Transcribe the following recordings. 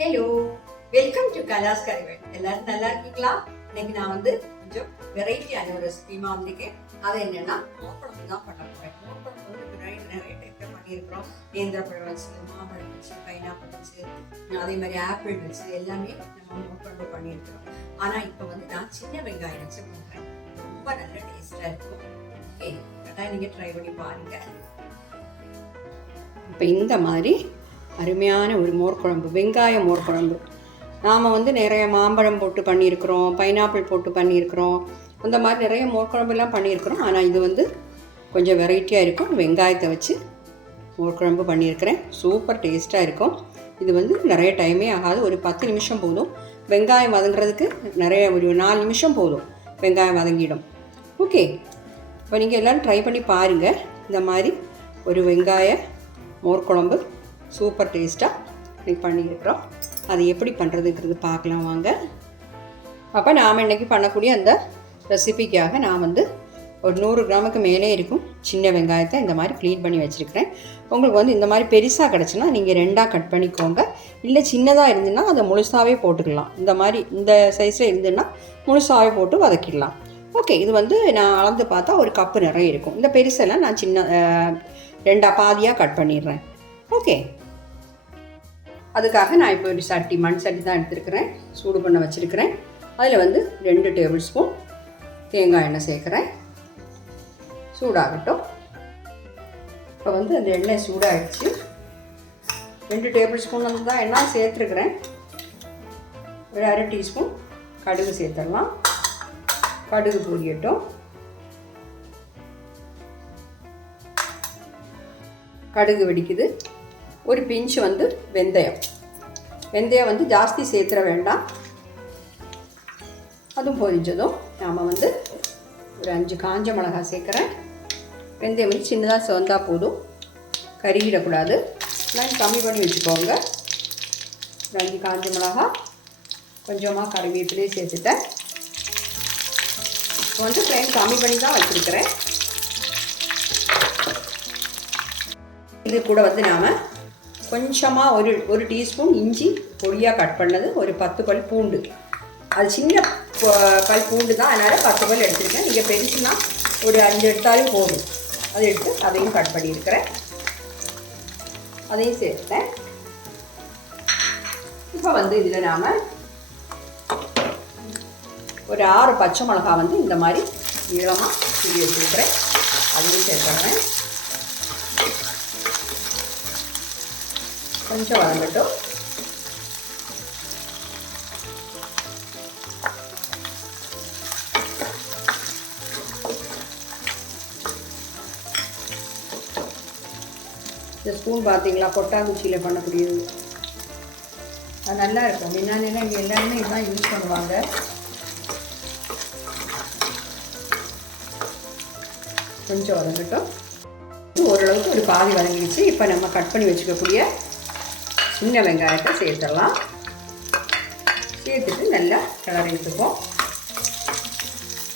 Hello welcome to கலாஸ் கரைவன் எல்லாரும் நல்லா இருக்கீங்களா இன்னைக்கு நான் வந்து கொஞ்சம் வெரைட்டியான ஒரு ரெசிபிமா வந்திருக்கேன் அது என்னன்னா மோப்பழம் தான் பண்ண போறேன் மோப்பழம் வந்து நிறைய நிறைய டைப்ல பண்ணியிருக்கிறோம் நேந்திரப்பழம் வச்சு மாம்பழம் வச்சு பைனாப்பிள் வச்சு அதே மாதிரி ஆப்பிள் வச்சு எல்லாமே நம்ம மோப்பழம் பண்ணியிருக்கிறோம் ஆனா இப்போ வந்து நான் சின்ன வெங்காயம் வச்சு பண்ணுறேன் ரொம்ப நல்ல டேஸ்டா இருக்கும் ஓகே கரெக்டாக நீங்க ட்ரை பண்ணி பாருங்க இப்போ இந்த மாதிரி அருமையான ஒரு மோர்குழம்பு வெங்காய மோர் குழம்பு நாம் வந்து நிறைய மாம்பழம் போட்டு பண்ணியிருக்கிறோம் பைனாப்பிள் போட்டு பண்ணியிருக்கிறோம். அந்த மாதிரி நிறைய மோர்குழம்புலாம் பண்ணியிருக்கிறோம். ஆனால் இது வந்து கொஞ்சம் வெரைட்டியாக இருக்கும். வெங்காயத்தை வச்சு மோர்குழம்பு பண்ணியிருக்கிறேன். சூப்பர் டேஸ்ட்டாக இருக்கும். இது வந்து நிறைய டைமே ஆகாது. ஒரு பத்து நிமிஷம் போதும். வெங்காயம் வதங்குறதுக்கு நிறைய ஒரு நாலு நிமிஷம் போதும். வெங்காயம் வதங்கிடும். ஓகே இப்போ நீங்கள் எல்லோரும் ட்ரை பண்ணி பாருங்கள் இந்த மாதிரி ஒரு வெங்காய மோர் குழம்பு சூப்பர் டேஸ்ட்டாக இன்னைக்கு பண்ணியிருக்கிறோம் அது எப்படி பண்ணுறதுங்கிறது பார்க்கலாம் வாங்க. அப்போ நாம் இன்றைக்கி பண்ணக்கூடிய அந்த ரெசிபிக்காக நான் வந்து ஒரு நூறு கிராமுக்கு மேலே இருக்கும் சின்ன வெங்காயத்தை இந்த மாதிரி க்ளீன் பண்ணி வச்சுருக்கிறேன். உங்களுக்கு வந்து இந்த மாதிரி பெருசாக கிடச்சுன்னா நீங்கள் ரெண்டாக கட் பண்ணிக்கோங்க. இல்லை சின்னதாக இருந்துன்னா அதை முழுசாகவே போட்டுக்கலாம். இந்த மாதிரி இந்த சைஸில் இருந்துன்னா முழுசாகவே போட்டு வதக்கிடலாம். ஓகே இது வந்து நான் அளந்து பார்த்தா ஒரு கப்பு நிறைய இருக்கும். இந்த பெருசெல்லாம் நான் சின்ன ரெண்டாக பாதியாக கட் பண்ணிடுறேன். ஓகே அதுக்காக நான் இப்போ ஒரு சட்டி மண் சட்டி தான் எடுத்துருக்கிறேன். சூடு பண்ண வச்சுருக்கிறேன். அதில் வந்து ரெண்டு டேபிள் ஸ்பூன் தேங்காய் எண்ணெய் சேர்க்குறேன். சூடாகட்டும். இப்போ வந்து அந்த எண்ணெய் சூடாகிடுச்சு ரெண்டு டேபிள் ஸ்பூன் வந்து தான் எண்ணெய் சேர்த்துருக்குறேன். ஒரு அரை டீஸ்பூன் கடுகு சேர்த்துடலாம். கடுகு பொரியட்டும் கடுகு வெடிக்குது. ஒரு பிஞ்சு வந்து வெந்தயம். வெந்தயம் வந்து ஜாஸ்தி சேர்த்துற வேண்டாம். அதுவும் பொரிஞ்சதும் நாம் வந்து ஒரு அஞ்சு காஞ்ச மிளகாய் சேர்க்குறேன். வெந்தயம் வந்து சின்னதாக சிவந்தால் போதும். கருகிடக்கூடாது. நான் கம்மி பண்ணி வச்சுக்கோங்க. ஒரு அஞ்சு காஞ்ச மிளகாய் கொஞ்சமாக கருவேப்பிலையே சேர்த்துட்டேன். இப்போ வந்து ஃப்ளேம் கம்மி பண்ணி தான் வச்சுருக்கிறேன். இது கூட வந்து நாம் கொஞ்சமாக ஒரு ஒரு டீஸ்பூன் இஞ்சி பொடியாக கட் பண்ணது ஒரு பத்து பல் பூண்டு. அது சின்ன ப- பல் பூண்டு தான் அதனால் பத்து பல் எடுத்துருக்கேன். நீங்கள் பெருசுனா ஒரு அஞ்சு எடுத்தாலும் போதும். அதை எடுத்து அதையும் கட் பண்ணியிருக்கிறேன். அதையும் சேர்த்தேன் இப்போ வந்து இதில் நாம் ஒரு ஆறு பச்சை மிளகா வந்து இந்த மாதிரி நீளமாக சுடி வச்சுருக்கிறேன் அதையும் சேர்த்துறேன். கொஞ்சம் வதங்கட்டும் இந்த ஸ்பூன் பார்த்தீங்களா? கொட்டாங்குச்சியில் பண்ணக்கூடியது. அது நல்லா இருக்கும். முன்னாடிலாம் இங்கே எல்லாருமே இதுதான் யூஸ் பண்ணுவாங்க. கொஞ்சம் வதங்கட்டும். ஓரளவுக்கு ஒரு பாதி வதங்கிடுச்சு. இப்போ நம்ம கட் பண்ணி வச்சுக்கக்கூடிய சின்ன வெங்காயத்தை சேர்த்துடலாம். சேர்த்துட்டு நல்லா கிளறி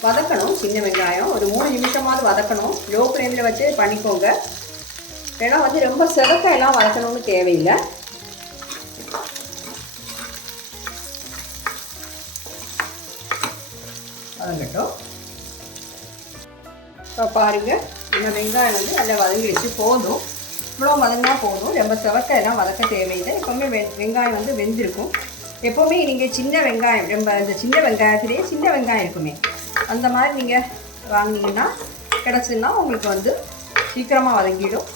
வதக்கணும். சின்ன வெங்காயம். ஒரு மூணு நிமிஷமாவது வதக்கணும். லோ ஃப்ளேமில் வச்சு பண்ணிக்கோங்க. ஏன்னா வந்து ரொம்ப செவக்க வதக்கணும்னு தேவையில்லை. வதங்கட்டும். இப்போ பாருங்கள் இந்த வெங்காயம் வந்து நல்லா வதங்கிடுச்சு போதும். இவ்வளோ வதங்கினா போதும். ரொம்ப செவக்க எல்லாம் வதக்க தேவையில்லை. எப்போவுமே வெ வெங்காயம் வந்து வெந்திருக்கும். எப்போவுமே நீங்கள் சின்ன வெங்காயம் ரொம்ப இந்த சின்ன வெங்காயத்திலேயே சின்ன வெங்காயம் இருக்குமே அந்த மாதிரி நீங்கள் வாங்கினீங்கன்னா கிடச்சுன்னா உங்களுக்கு வந்து சீக்கிரமாக வதங்கிடும்.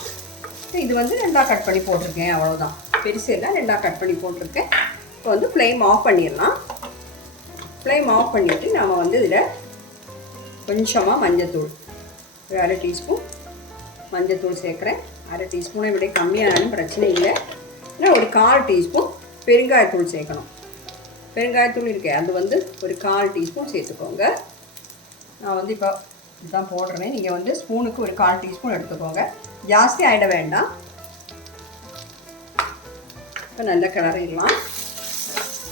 இது வந்து ரெண்டாக கட் பண்ணி போட்டிருக்கேன் அவ்வளோதான் பெருசு எல்லாம் ரெண்டாக கட் பண்ணி போட்டிருக்கேன். இப்போ வந்து ஃப்ளேம் ஆஃப் பண்ணிடலாம். ஃப்ளேம் ஆஃப் பண்ணிவிட்டு நாம் வந்து இதில் கொஞ்சமாக மஞ்சத்தூள் ஒரு அரை டீஸ்பூன் மஞ்சத்தூள் சேர்க்குறேன். அரை டீஸ்பூனை விட கம்மியானாலும் பிரச்சனை இல்லை. இல்லை ஒரு கால் டீஸ்பூன் பெருங்காயத்தூள் சேர்க்கணும். பெருங்காயத்தூள் இருக்கே அது வந்து ஒரு கால் டீஸ்பூன் சேர்த்துக்கோங்க. நான் வந்து இப்போ இதுதான் போடுறேன். நீங்கள் வந்து ஸ்பூனுக்கு ஒரு கால் டீஸ்பூன் எடுத்துக்கோங்க. ஜாஸ்தி ஆகிட வேண்டாம். இப்போ நல்லா கிளறிடலாம்.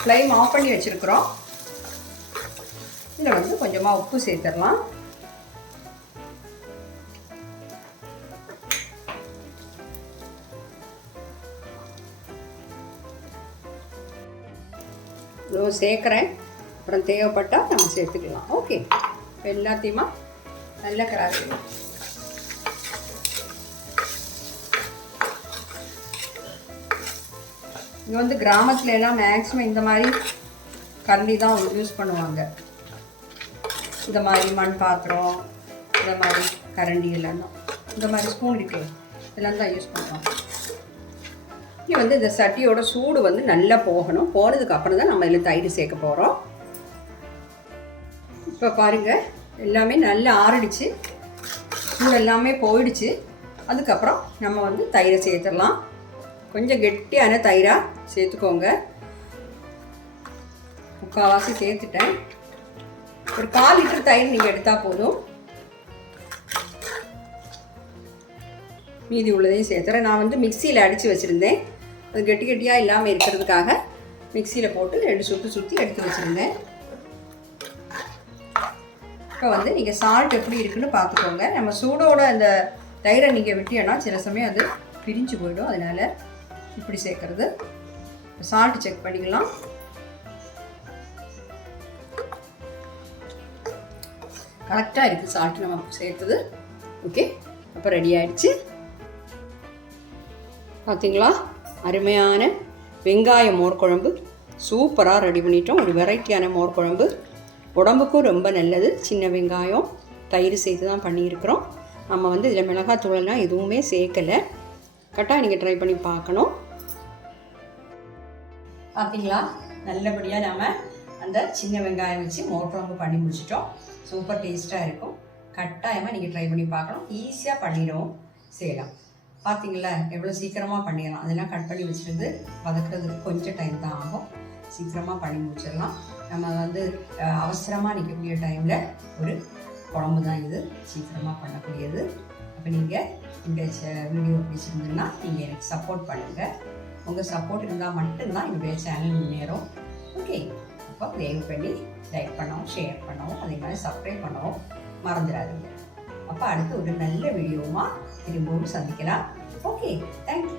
ஃப்ளைம் ஆஃப் பண்ணி வச்சுருக்குறோம். இதில் வந்து கொஞ்சமாக உப்பு சேர்த்துடலாம். இதோ சேர்க்குறேன். அப்புறம் தேவைப்பட்டால் நம்ம சேர்த்துக்கலாம். ஓகே இப்போ எல்லாத்தையுமா நல்ல கராரி இங்கே வந்து கிராமத்துல எல்லாம் மேக்ஸிமம் இந்த மாதிரி கரண்டி தான் யூஸ் பண்ணுவாங்க. இந்த மாதிரி மண் பாத்திரம் இந்த மாதிரி கரண்டி எல்லாம் தான். இந்த மாதிரி ஸ்பூன் இருக்கு. இதெல்லாம் தான் யூஸ் பண்ணுவாங்க. இங்கே வந்து இந்த சட்டியோட சூடு வந்து நல்லா போகணும். போனதுக்கு அப்புறம் தான் நம்ம இதில் தயிர் சேர்க்க போகிறோம் இப்போ பாருங்கள் எல்லாமே நல்லா ஆறிடுச்சு. சூடு எல்லாமே போயிடுச்சு. அதுக்கப்புறம் நம்ம வந்து தயிரை சேர்த்துடலாம். கொஞ்சம் கெட்டியான தயிராக சேர்த்துக்கோங்க. முக்கால்வாசி சேர்த்துட்டேன். ஒரு கால் லிட்டர் தயிர் நீங்கள் எடுத்தால் போதும். மீதி உள்ளதையும் சேர்த்துறேன். நான் வந்து மிக்சியில் அடித்து வச்சுருந்தேன். அது கெட்டி கெட்டியாக இல்லாமல் இருக்கிறதுக்காக மிக்சியில் போட்டு ரெண்டு சுற்றி சுற்றி எடுத்து வச்சுருந்தேன் இப்போ வந்து நீங்கள் சால்ட் எப்படி இருக்குன்னு பார்த்துக்கோங்க நம்ம சூடோட அந்த தயிரை நீங்கள் விட்டீங்கன்னா சில சமயம் அது பிரிஞ்சு போயிடும். அதனால் இப்படி சேர்க்குறது. சால்ட் செக் பண்ணிக்கலாம். கரெக்டாக இருக்குது சால்ட் நம்ம சேர்த்தது. ஓகே அப்போ ரெடி ஆயிடுச்சு. பார்த்தீங்களா அருமையான வெங்காய மோர் குழம்பு சூப்பராக ரெடி பண்ணிட்டோம். ஒரு வெரைட்டியான மோர் குழம்பு உடம்புக்கும் ரொம்ப நல்லது. சின்ன வெங்காயம் தயிர் சேர்த்து தான் பண்ணியிருக்கிறோம். நம்ம வந்து இதில் மிளகாத்தூளெல்லாம் எதுவுமே சேர்க்கலை. கரெக்டாக நீங்கள் ட்ரை பண்ணி பார்க்கணும். பார்த்தீங்களா நல்லபடியாக நாம் அந்த சின்ன வெங்காயம் வச்சு மோர் குழம்பு பண்ணி முடிச்சிட்டோம். சூப்பர் டேஸ்ட்டாக இருக்கும். கட்டாயமாக நீங்கள் ட்ரை பண்ணி பார்க்கணும். ஈஸியாக பண்ணிடவும் செய்யலாம். பார்த்தீங்களா எவ்வளோ சீக்கிரமாக பண்ணிடலாம். அதெல்லாம் கட் பண்ணி வச்சுருந்து வதக்குறதுக்கு கொஞ்சம் டைம் தான் ஆகும். சீக்கிரமாக பண்ணி முடிச்சிடலாம். நம்ம வந்து அவசரமாக நிற்கக்கூடிய டைமில் ஒரு குழம்பு தான் இது. சீக்கிரமாக பண்ணக்கூடியது. அப்போ நீங்கள் இந்த வீடியோ பிடிச்சிருந்ததுன்னா நீங்கள் எனக்கு சப்போர்ட் பண்ணுங்கள் உங்கள் சப்போர்ட் இருந்தால் மட்டும்தான் என்னுடைய சேனல் முன்னேறும். ஓகே அப்போ தயவு பண்ணி லைக் பண்ணவும் ஷேர் பண்ணவும் அதே மாதிரி சப்ஸ்கிரைப் பண்ணவும் மறந்துடாதீங்க. அப்போ அடுத்து ஒரு நல்ல வீடியோவாக திரும்பவும் சந்திக்கலாம். Okay thank you